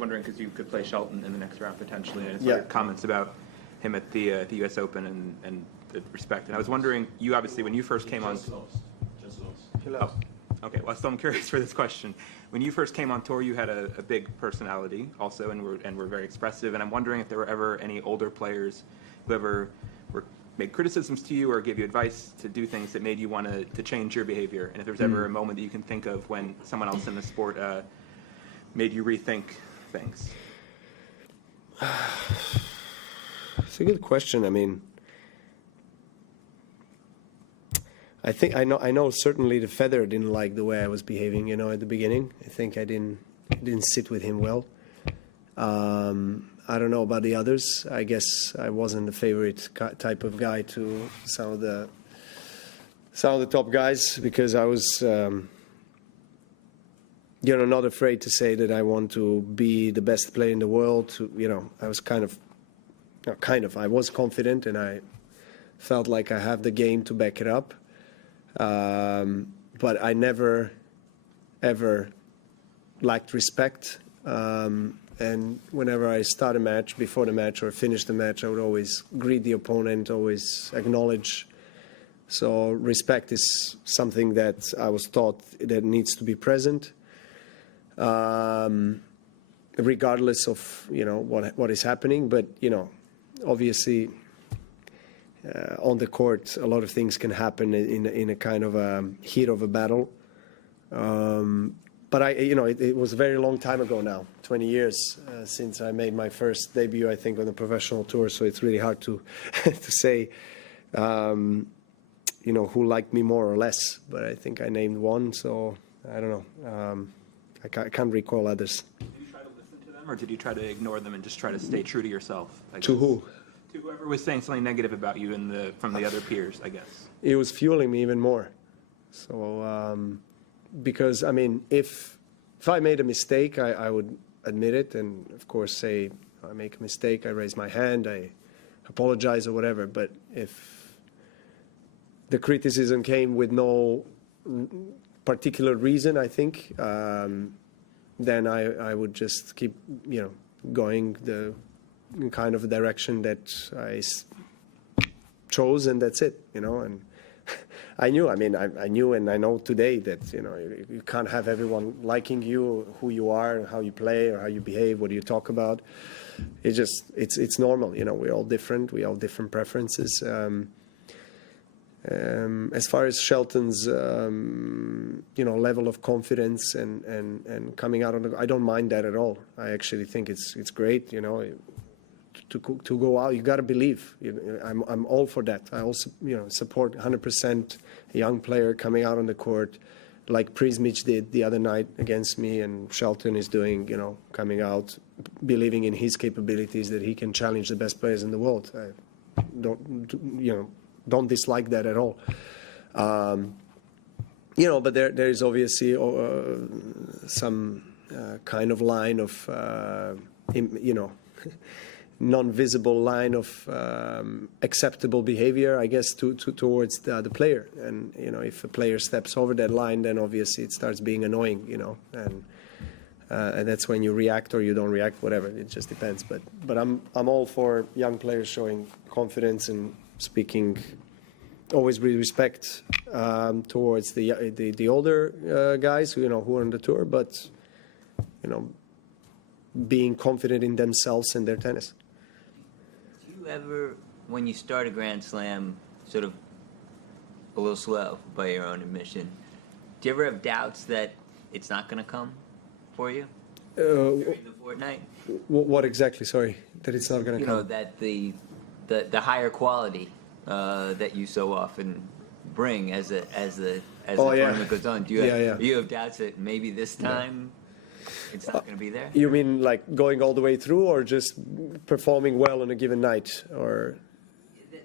wondering because you could play Shelton in the next round potentially, and I saw your comments about him at the U.S. Open and the respect. And I was wondering, you obviously when you first came on. Just lost. Oh, okay. Well, still I'm curious for this question. When you first came on tour, you had a big personality also, and were very expressive. And I'm wondering if there were ever any older players who ever made criticisms to you or gave you advice to do things that made you want to change your behavior, and if there's ever a moment that you can think of when someone else in the sport made you rethink things. It's a good question. I mean, I think I know certainly the Federer didn't like the way I was behaving, you know, at the beginning. I think I didn't sit with him well. I don't know about the others. I guess I wasn't the favorite type of guy to some of the top guys because I was, you know, not afraid to say that I want to be the best player in the world. You know, I was I was confident and I felt like I have the game to back it up. But I never, ever lacked respect. And whenever I start a match, before the match or finish the match, I would always greet the opponent, always acknowledge. So respect is something that I was taught that needs to be present, regardless of, you know, what is happening. But, you know, obviously on the court, a lot of things can happen in a kind of a heat of a battle. But you know, it was a very long time ago now, 20 years since I made my first debut, I think, on the professional tour. So it's really hard to to say, you know, who liked me more or less. But I think I named one, so I don't know. I can't recall others. Did you try to listen to them, or did you try to ignore them and just try to stay true to yourself? To who? To whoever was saying something negative about you from the other peers, I guess. It was fueling me even more. So. Because, I mean, if I made a mistake, I would admit it and, of course, say, I make a mistake, I raise my hand, I apologize or whatever. But if the criticism came with no particular reason, I think, then I would just keep, you know, going the kind of direction that I chose, and that's it, you know. And I knew and I know today that, you know, you can't have everyone liking you, who you are, how you play, or how you behave, what do you talk about. It's normal, you know, we're all different, we all have different preferences. As far as Shelton's, you know, level of confidence and coming out on I don't mind that at all. I actually think it's great, you know. To go out, you got to believe. I'm all for that. I also, you know, support 100% a young player coming out on the court, like Prismic did the other night against me, and Shelton is doing, you know, coming out, believing in his capabilities that he can challenge the best players in the world. I don't dislike that at all. You know, but there is obviously some kind of line of, you know. Non-visible line of acceptable behavior, I guess, towards the player. And, you know, if a player steps over that line, then obviously it starts being annoying, you know. And that's when you react or you don't react, whatever. It just depends. But I'm all for young players showing confidence and speaking always with respect towards the older guys, you know, who are on the tour, but, you know, being confident in themselves and their tennis. Do you ever, when you start a Grand Slam, sort of a little slow by your own admission, do you ever have doubts that it's not going to come for you during the fortnight? What exactly? Sorry, that it's not going to come. You know, that the higher quality that you so often bring as the tournament goes on. Do you have doubts that maybe this time? It's not going to be there? You mean like going all the way through, or just performing well on a given night, or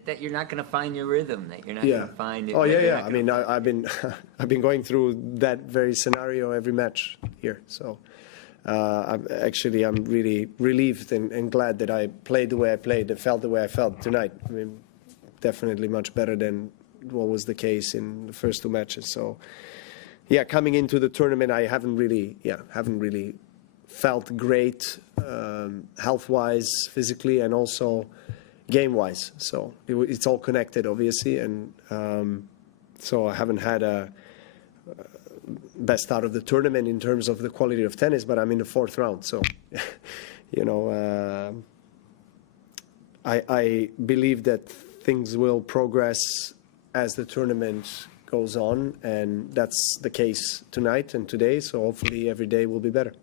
that you're not going to find your rhhythm, that you're not going to find it? Oh yeah. I mean, I've been going through that very scenario every match here. So I'm really relieved and glad that I played the way I played, and felt the way I felt tonight. I mean, definitely much better than what was the case in the first two matches. So. Yeah, coming into the tournament, I haven't really felt great, health-wise, physically, and also game-wise. So it's all connected, obviously, and so I haven't had a best out of the tournament in terms of the quality of tennis, but I'm in the fourth round, so you know, I believe that things will progress as the tournament goes on, and that's the case tonight and today, so hopefully every day will be better.